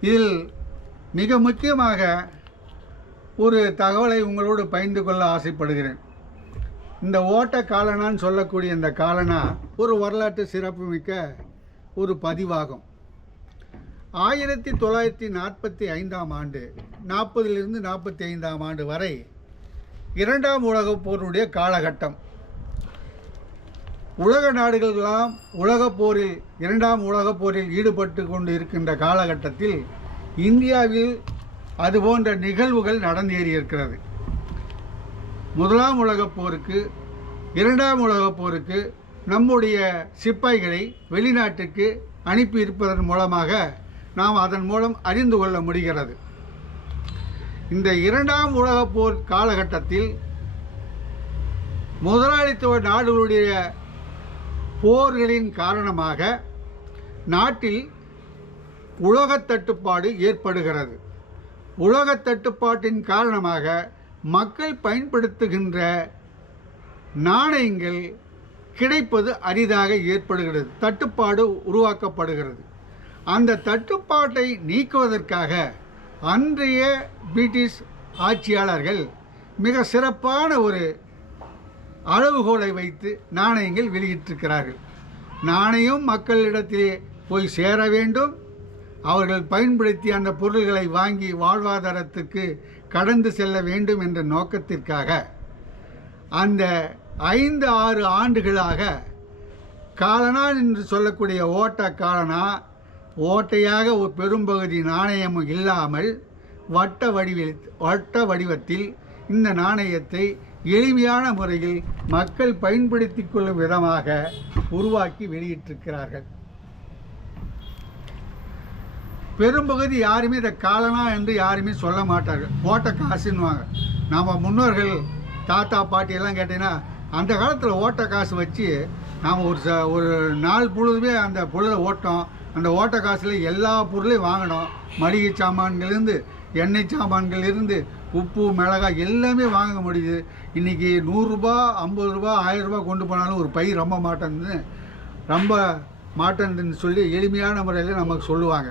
இதில் மிக முக்கியமாக ஒரு தகவலை உங்களோடு பகிர்ந்து கொள்ள ஆசைப்படுகிறேன். இந்த ஓட்ட காலனான்னு சொல்லக்கூடிய இந்த காலனா ஒரு வரலாற்று சிறப்புமிக்க ஒரு பதிவாகும். ஆயிரத்தி தொள்ளாயிரத்தி நாற்பத்தி ஐந்தாம் ஆண்டு நாற்பதிலிருந்து நாற்பத்தி ஐந்தாம் ஆண்டு வரை இரண்டாம் உலகப் போருடைய காலகட்டம். உலக நாடுகளெல்லாம் உலகப் போரில் இரண்டாம் உலகப் போரில் ஈடுபட்டு கொண்டு இருக்கின்ற காலகட்டத்தில் இந்தியாவில் அதுபோன்ற நிகழ்வுகள் நடந்தேறியிருக்கிறது முதலாம் உலகப் போருக்கு இரண்டாம் உலகப் போருக்கு நம்முடைய சிப்பாய்களை வெளிநாட்டுக்கு அனுப்பி இருப்பதன் மூலமாக நாம் அதன் மூலம் அறிந்து கொள்ள முடிகிறது. இந்த இரண்டாம் உலகப் போர் காலகட்டத்தில் முதலாளித்துவ நாடுகளுடைய போர்களின் காரணமாக நாட்டில் உலகத் தட்டுப்பாடு ஏற்படுகிறது. உலகத் தட்டுப்பாட்டின் காரணமாக மக்கள் பயன்படுத்துகின்ற நாணயங்கள் கிடைப்பது அரிதாக ஏற்படுகிறது. தட்டுப்பாடு உருவாக்கப்படுகிறது. அந்த தட்டுப்பாட்டை நீக்குவதற்காக அன்றைய பிரிட்டிஷ் ஆட்சியாளர்கள் மிக சிறப்பான ஒரு அளவுகோலை வைத்து நாணயங்கள் வெளியிட்டிருக்கிறார்கள். நாணயம் மக்களிடத்திலே போய் சேர வேண்டும். அவர்கள் பயன்படுத்தி அந்த பொருள்களை வாங்கி வாழ்வாதாரத்துக்கு கடந்து செல்ல வேண்டும் என்ற நோக்கத்திற்காக அந்த ஐந்து ஆறு ஆண்டுகளாக காலனா என்று சொல்லக்கூடிய ஓட்ட காலனா ஓட்டையாக ஒரு பெரும்பகுதி நாணயமும் இல்லாமல் வட்ட வடிவில் வட்ட வடிவத்தில் இந்த நாணயத்தை எளிமையான முறையில் மக்கள் பயன்படுத்தி கொள்ளும் விதமாக உருவாக்கி வெளியிட்டிருக்கிறார்கள். பெரும்பகுதி யாருமே இதை காலனா என்று யாருமே சொல்ல மாட்டார்கள். ஓட்ட காசுன்னுவாங்க. நம்ம முன்னோர்கள் தாத்தா பாட்டி எல்லாம் கேட்டீங்கன்னா அந்த காலத்தில் ஓட்ட காசு வச்சு நாம் ஒரு ச ஒரு நாள் பொழுதுமே அந்த பொழுதை ஓட்டோம். அந்த ஓட்ட காசில் எல்லா பொருளையும் வாங்கினோம். மளிகை சாமான்கள்லேருந்து எண்ணெய் சாமான்கள்லேருந்து உப்பு மிளகாய் எல்லாமே வாங்க முடியுது. இன்றைக்கி நூறுரூபா ஐம்பது ரூபா ஆயிரம் ரூபாய் கொண்டு போனாலும் ஒரு பை ரொம்ப மாட்டேன்னு ரொம்ப மாட்டேன்னு சொல்லி எளிமையான முறையில் நமக்கு சொல்லுவாங்க.